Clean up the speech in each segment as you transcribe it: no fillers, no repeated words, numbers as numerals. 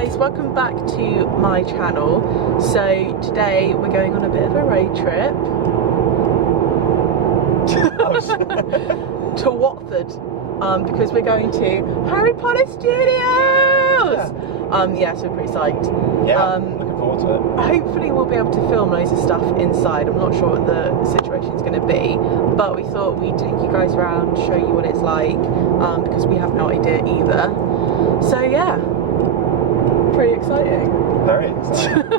guys, welcome back to my channel. So today we're going on a bit of a road trip to Watford because we're going to Harry Potter Studios. Yeah, so we're pretty psyched. Yeah, looking forward to it. Hopefully we'll be able to film loads of stuff inside. I'm not sure what the situation's going to be, but we thought we'd take you guys around, show you what it's like, because we have no idea either. So yeah, pretty exciting. Very exciting.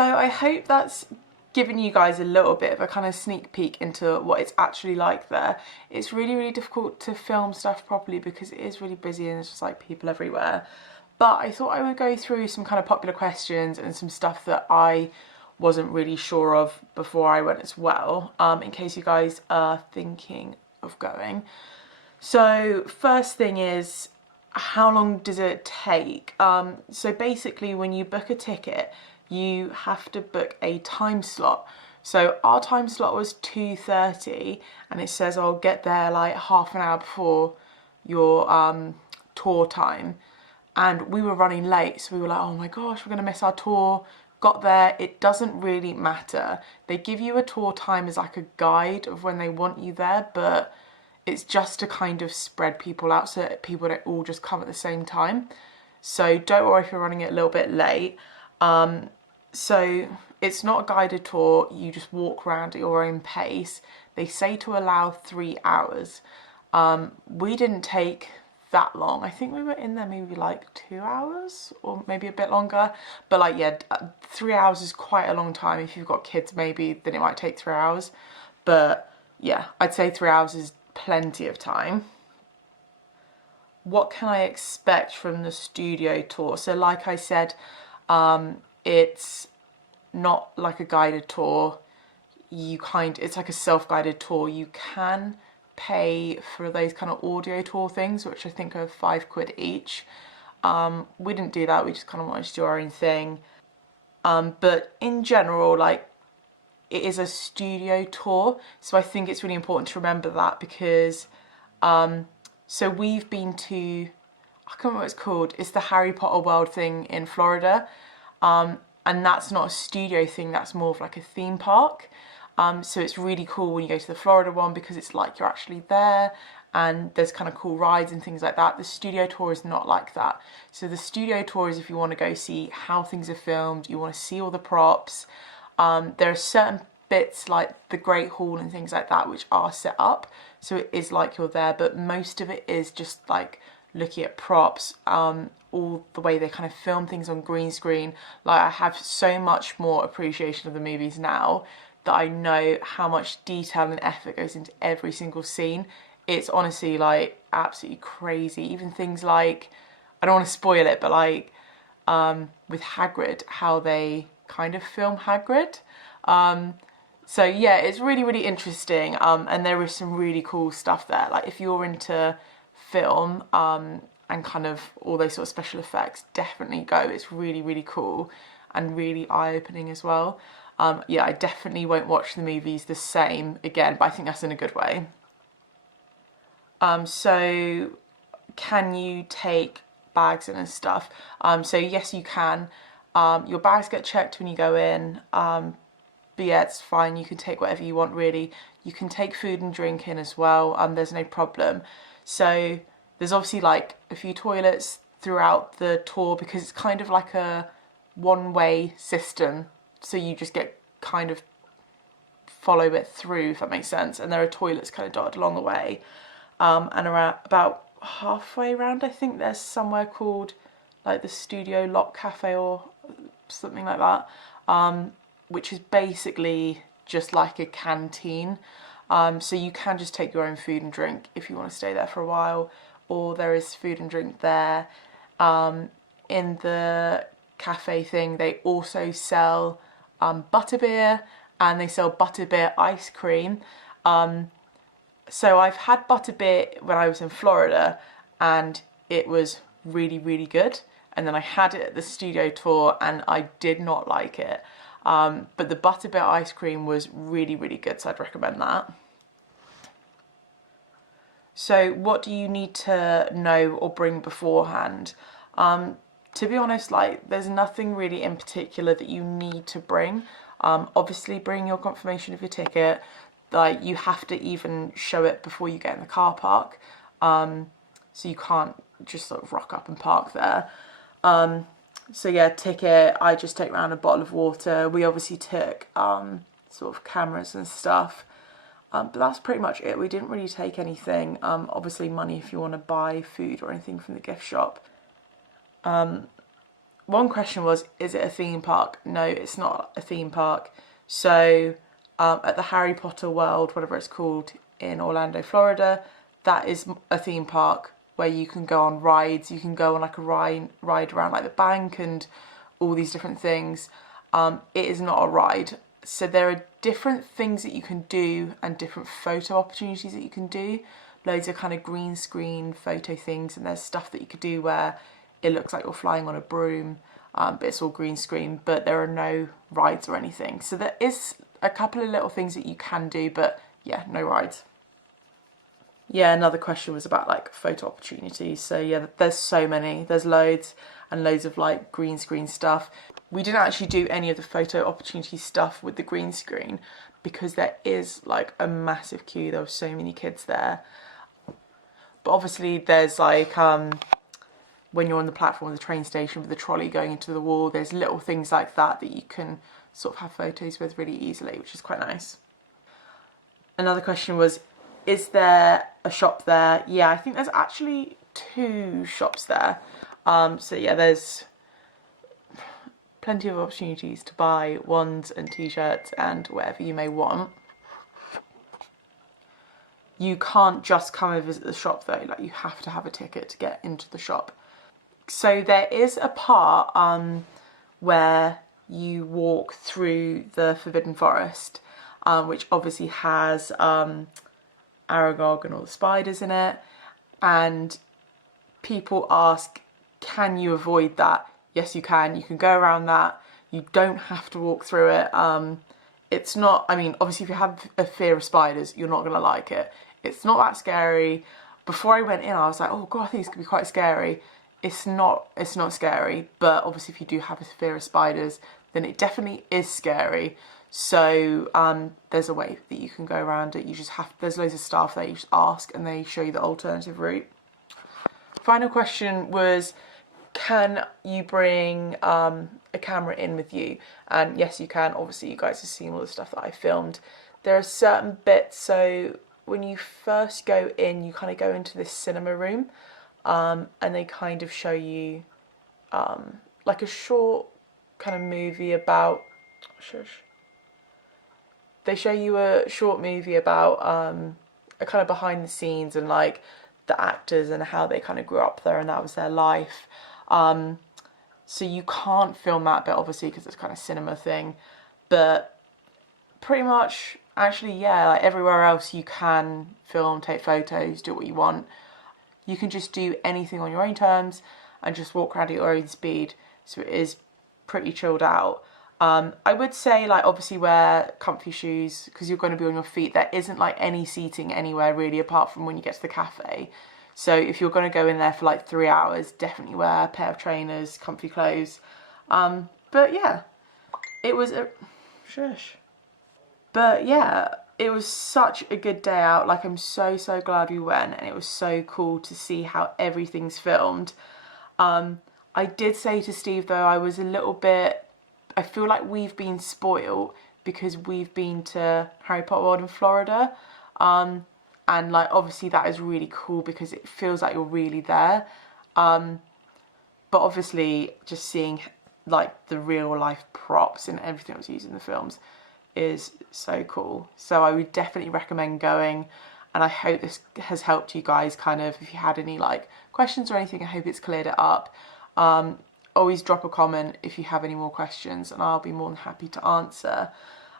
So I hope that's given you guys a little bit of a kind of sneak peek into what it's actually like there. It's really, really difficult to film stuff properly because it is really busy and there's just like people everywhere. But I thought I would go through some kind of popular questions and some stuff that I wasn't really sure of before I went as well, in case you guys are thinking of going. So first thing is, how long does it take? So basically when you book a ticket, you have to book a time slot. So our time slot was 2:30 and it says I'll get there like half an hour before your tour time. And we were running late, so we were like, oh my gosh, we're gonna miss our tour. Got there, it doesn't really matter. They give you a tour time as like a guide of when they want you there, but it's just to kind of spread people out so that people don't all just come at the same time. So don't worry if you're running it a little bit late. So it's not a guided tour, you just walk around at your own pace. They say to allow 3 hours. We didn't take that long. I think we were in there maybe like 2 hours or maybe a bit longer. But like, yeah, 3 hours is quite a long time. If you've got kids maybe, then it might take 3 hours. But yeah, I'd say 3 hours is plenty of time. What can I expect from the studio tour? So like I said, it's not like a guided tour. It's like a self-guided tour. You can pay for those kind of audio tour things, which I think are £5 each. We didn't do that, we just kind of wanted to do our own thing. But in general, like, it is a studio tour, so I think it's really important to remember that because so we've been to, I can't remember what it's called, it's the Harry Potter World thing in Florida, and that's not a studio thing, that's more of like a theme park. So it's really cool when you go to the Florida one because it's like you're actually there and there's kind of cool rides and things like that. The studio tour is not like that. So the studio tour is if you want to go see how things are filmed, you want to see all the props. There are certain bits like the Great Hall and things like that which are set up, so it is like you're there, but most of it is just like looking at props, all the way they kind of film things on green screen. Like, I have so much more appreciation of the movies now that I know how much detail and effort goes into every single scene. It's honestly like absolutely crazy. Even things like, I don't want to spoil it, but like with Hagrid, how they kind of film Hagrid. So yeah, it's really, really interesting, and there is some really cool stuff there. Like, if you're into film and kind of all those sort of special effects, definitely go. It's really, really cool and really eye-opening as well. Yeah, I definitely won't watch the movies the same again, but I think that's in a good way. So can you take bags in and stuff? So yes, you can. Your bags get checked when you go in, but yeah, it's fine. You can take whatever you want, really. You can take food and drink in as well. There's no problem. So there's obviously like a few toilets throughout the tour because it's kind of like a one-way system. So you just get kind of follow it through, if that makes sense. And there are toilets kind of dotted along the way. And around about halfway around, I think there's somewhere called like the Studio Lock Cafe or something like that, which is basically just like a canteen. So you can just take your own food and drink if you want to stay there for a while, or there is food and drink there. In the cafe thing, they also sell butterbeer, and they sell butterbeer ice cream. So I've had butterbeer when I was in Florida and it was really, really good. And then I had it at the studio tour and I did not like it. But the butterbeer ice cream was really, really good, so I'd recommend that. So what do you need to know or bring beforehand? To be honest, like, there's nothing really in particular that you need to bring. Obviously bring your confirmation of your ticket. Like, you have to even show it before you get in the car park. So you can't just sort of rock up and park there. So yeah, ticket, I just take around a bottle of water. We obviously took sort of cameras and stuff. But that's pretty much it. We didn't really take anything. Obviously money if you want to buy food or anything from the gift shop. one question was, is it a theme park? No, it's not a theme park. So at the Harry Potter World, whatever it's called, in Orlando, Florida, that is a theme park where you can go on rides. You can go on like a ride around like the bank and all these different things. It is not a ride. So there are different things that you can do and different photo opportunities that you can do. Loads of kind of green screen photo things, and there's stuff that you could do where it looks like you're flying on a broom, but it's all green screen, but there are no rides or anything. So there is a couple of little things that you can do, but yeah, no rides. Yeah, another question was about like photo opportunities. So yeah, there's so many. There's loads and loads of like green screen stuff. We didn't actually do any of the photo opportunity stuff with the green screen because there is like a massive queue. There were so many kids there. But obviously there's like, when you're on the platform of the train station with the trolley going into the wall, there's little things like that that you can sort of have photos with really easily, which is quite nice. Another question was, is there a shop there? Yeah, I think there's actually 2 shops there. So yeah, there's plenty of opportunities to buy wands and t-shirts and whatever you may want. You can't just come and visit the shop though, like you have to have a ticket to get into the shop. So there is a part where you walk through the Forbidden Forest, which obviously has Aragog and all the spiders in it, and people ask, can you avoid that? Yes, you can. You can go around that. You don't have to walk through it. It's not, I mean, obviously if you have a fear of spiders, you're not going to like it. It's not that scary. Before I went in, I was like, oh God, I think it's going to be quite scary. It's not scary, but obviously if you do have a fear of spiders, then it definitely is scary. So there's a way that you can go around it. You just have, there's loads of staff there, you just ask and they show you the alternative route. Final question was, can you bring a camera in with you? And yes, you can. Obviously you guys have seen all the stuff that I filmed. There are certain bits, so when you first go in, you kind of go into this cinema room, and they kind of show you like a short kind of movie about, they show you a short movie about a kind of behind the scenes and like the actors and how they kind of grew up there and that was their life. So you can't film that bit obviously because it's kind of cinema thing, but pretty much actually, yeah, like everywhere else you can film, take photos, do what you want. You can just do anything on your own terms and just walk around at your own speed. So it is pretty chilled out. I would say like obviously wear comfy shoes because you're going to be on your feet. There isn't like any seating anywhere really apart from when you get to the cafe. So if you're going to go in there for like 3 hours, definitely wear a pair of trainers, comfy clothes. But yeah, it was a shush. But yeah, it was such a good day out. Like I'm so glad we went, and it was so cool to see how everything's filmed. I did say to Steve though, I was a little bit, I feel like we've been spoiled because we've been to Harry Potter World in Florida. And like obviously that is really cool because it feels like you're really there. But obviously just seeing like the real life props and everything that was used in the films is so cool. So I would definitely recommend going, and I hope this has helped you guys kind of, if you had any like questions or anything, I hope it's cleared it up. Always drop a comment if you have any more questions and I'll be more than happy to answer.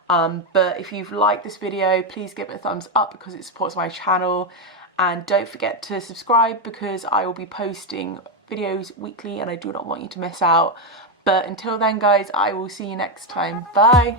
But if you've liked this video, please give it a thumbs up because it supports my channel, and don't forget to subscribe because I will be posting videos weekly and I do not want you to miss out. But until then guys, I will see you next time. Bye!